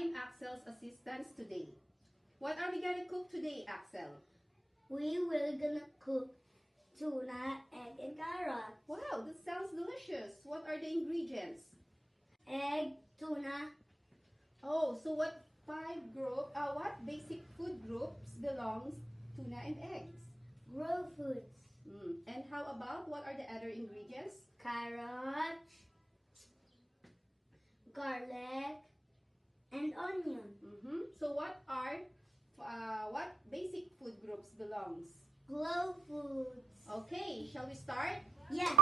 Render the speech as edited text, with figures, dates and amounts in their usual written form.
I'm Axel's assistant today. What are we gonna cook today, Axel? We will gonna cook tuna, egg, and carrot. Wow, that sounds delicious. What are the ingredients? Egg, tuna, Oh, so what what basic food groups belongs tuna and eggs? raw foods, And how about what are the other ingredients? carrot, garlic, and onion. So what basic food groups belongs? Glow foods. Okay, shall we start? Yes.